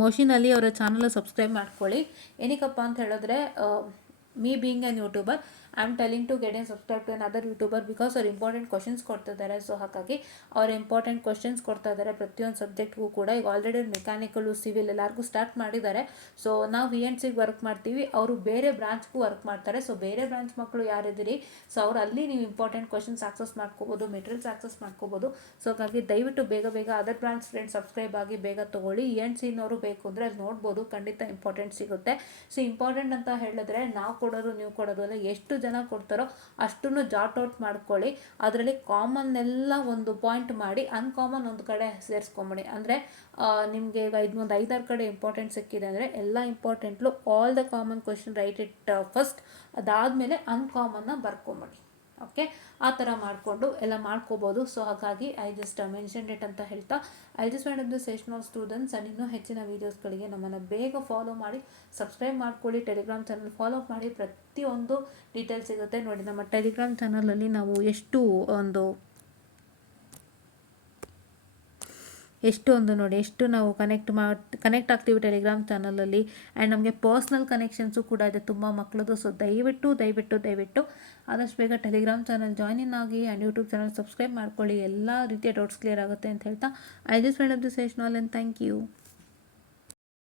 ಮೋಷಿನ್ ಅಲಿ ಅವರ ಚಾನಲ್ ಸಬ್ಸ್ಕ್ರೈಬ್ ಮಾಡ್ಕೊಳ್ಳಿ. ಏನಕ್ಕಪ್ಪ ಅಂತ ಹೇಳಿದ್ರೆ, me being an YouTuber, I am telling to get in subscribe to another YouTuber because ಅವ್ರು ಇಂಪಾರ್ಟೆಂಟ್ ಕ್ವಶನ್ಸ್ ಕೊಡ್ತಿದ್ದಾರೆ. ಸೊ ಹಾಗಾಗಿ ಅವ್ರು ಇಂಪಾರ್ಟೆಂಟ್ ಕ್ವಶನ್ಸ್ ಕೊಡ್ತಾ ಇದ್ದಾರೆ ಪ್ರತಿಯೊಂದು ಸಬ್ಜೆಕ್ಟ್ಗೂ ಕೂಡ. ಈಗ ಆಲ್ರೆಡಿ ಮೆಕ್ಯಾನಿಕಲು, ಸಿವಿಲ್ ಎಲ್ಲರಿಗೂ ಸ್ಟಾರ್ಟ್ ಮಾಡಿದ್ದಾರೆ. ಸೊ ನಾವು VNCಗೆ ವರ್ಕ್ ಮಾಡ್ತೀವಿ, ಅವರು ಬೇರೆ ಬ್ರಾಂಚ್ಗೂ ವರ್ಕ್ ಮಾಡ್ತಾರೆ. ಸೊ ಬೇರೆ ಬ್ರಾಂಚ್ ಮಕ್ಕಳು ಯಾರಿದ್ದೀರಿ, ಸೊ ಅವ್ರು ಅಲ್ಲಿ ನೀವು ಇಂಪಾರ್ಟೆಂಟ್ ಕ್ವಶನ್ಸ್ ಆಕ್ಸಸ್ ಮಾಡ್ಕೋಬೋದು, ಮೆಟೀರಿಯಲ್ಸ್ ಆಕ್ಸಸ್ ಮಾಡ್ಕೋಬೋದು. ಸೊ ಹಾಗಾಗಿ ದಯವಿಟ್ಟು ಬೇಗ ಅದರ್ ಬ್ರಾಂಚ್ ಫ್ರೆಂಡ್ಸ್ ಸಬ್ಸ್ಕ್ರೈಬ್ ಆಗಿ ಬೇಗ ತೊಗೊಳ್ಳಿ. ENCನವರು ಬೇಕು ಅಂದರೆ ಅಲ್ಲಿ ನೋಡ್ಬೋದು, ಖಂಡಿತ ಇಂಪಾರ್ಟೆಂಟ್ ಸಿಗುತ್ತೆ. ಸೊ ಇಂಪಾರ್ಟೆಂಟ್ ಅಂತ ಹೇಳಿದ್ರೆ ನಾವು ಕೊಡೋದು ನೀವು ಕೊಡೋದು ಅಲ್ಲ, ಎಷ್ಟು ಜನ ಕೊಡ್ತಾರೋ ಅಷ್ಟನ್ನು ಜಾಟ್ ಔಟ್ ಮಾಡ್ಕೊಳ್ಳಿ. ಅದರಲ್ಲಿ ಕಾಮನ್ ಎಲ್ಲ ಒಂದು ಪಾಯಿಂಟ್ ಮಾಡಿ, ಅನ್ಕಾಮನ್ ಒಂದು ಕಡೆ ಸೇರಿಸ್ಕೊಂಬಿಡಿ. ಅಂದರೆ ನಿಮಗೆ ಈಗ ಒಂದು 5-6 ಕಡೆ ಇಂಪಾರ್ಟೆಂಟ್ ಸಿಕ್ಕಿದೆ ಅಂದರೆ ಎಲ್ಲ ಇಂಪಾರ್ಟೆಂಟ್ಲು all the common question write it first, ಅದಾದಮೇಲೆ ಅನ್ಕಾಮನ್ನ ಬರ್ಕೊಂಬಿಡಿ. ಓಕೆ, ಆ ಥರ ಮಾಡಿಕೊಂಡು ಎಲ್ಲ ಮಾಡ್ಕೋಬೋದು. ಸೊ ಹಾಗಾಗಿ ಐ ಜಸ್ಟ್ ಮೆನ್ಷನ್ ಇಟ್ ಅಂತ ಹೇಳ್ತಾ, I just want the session of students. And ಇನ್ನೂ ಹೆಚ್ಚಿನ ವೀಡಿಯೋಸ್ಗಳಿಗೆ ನಮ್ಮನ್ನು ಬೇಗ ಫಾಲೋ ಮಾಡಿ, ಸಬ್ಸ್ಕ್ರೈಬ್ ಮಾಡ್ಕೊಳ್ಳಿ, ಟೆಲಿಗ್ರಾಮ್ ಚಾನಲ್ ಫಾಲೋ ಮಾಡಿ, ಪ್ರತಿಯೊಂದು ಡೀಟೇಲ್ಸ್ ಸಿಗುತ್ತೆ ನೋಡಿ. ನಮ್ಮ ಟೆಲಿಗ್ರಾಮ್ ಚಾನಲಲ್ಲಿ ನಾವು ಎಷ್ಟು ನಾವು ಕನೆಕ್ಟ್ ಆಗ್ತೀವಿ ಟೆಲಿಗ್ರಾಮ್ ಚಾನಲಲ್ಲಿ. ಆ್ಯಂಡ್ ನಮಗೆ ಪರ್ಸ್ನಲ್ ಕನೆಕ್ಷನ್ಸು ಕೂಡ ಇದೆ ತುಂಬ ಮಕ್ಕಳದು. ಸೊ ದಯವಿಟ್ಟು ಆದಷ್ಟು ಬೇಗ ಟೆಲಿಗ್ರಾಮ್ ಚಾನಲ್ ಜಾಯ್ನ್ ಇನ್ ಆಗಿ. ಆ್ಯಂಡ್ ಯೂಟ್ಯೂಬ್ ಚಾನಲ್ ಸಬ್ಸ್ಕ್ರೈಬ್ ಮಾಡ್ಕೊಳ್ಳಿ, ಎಲ್ಲ ರೀತಿಯ ಡೌಟ್ಸ್ ಕ್ಲಿಯರ್ ಆಗುತ್ತೆ ಅಂತ ಹೇಳ್ತಾ, I just want the session all and thank you.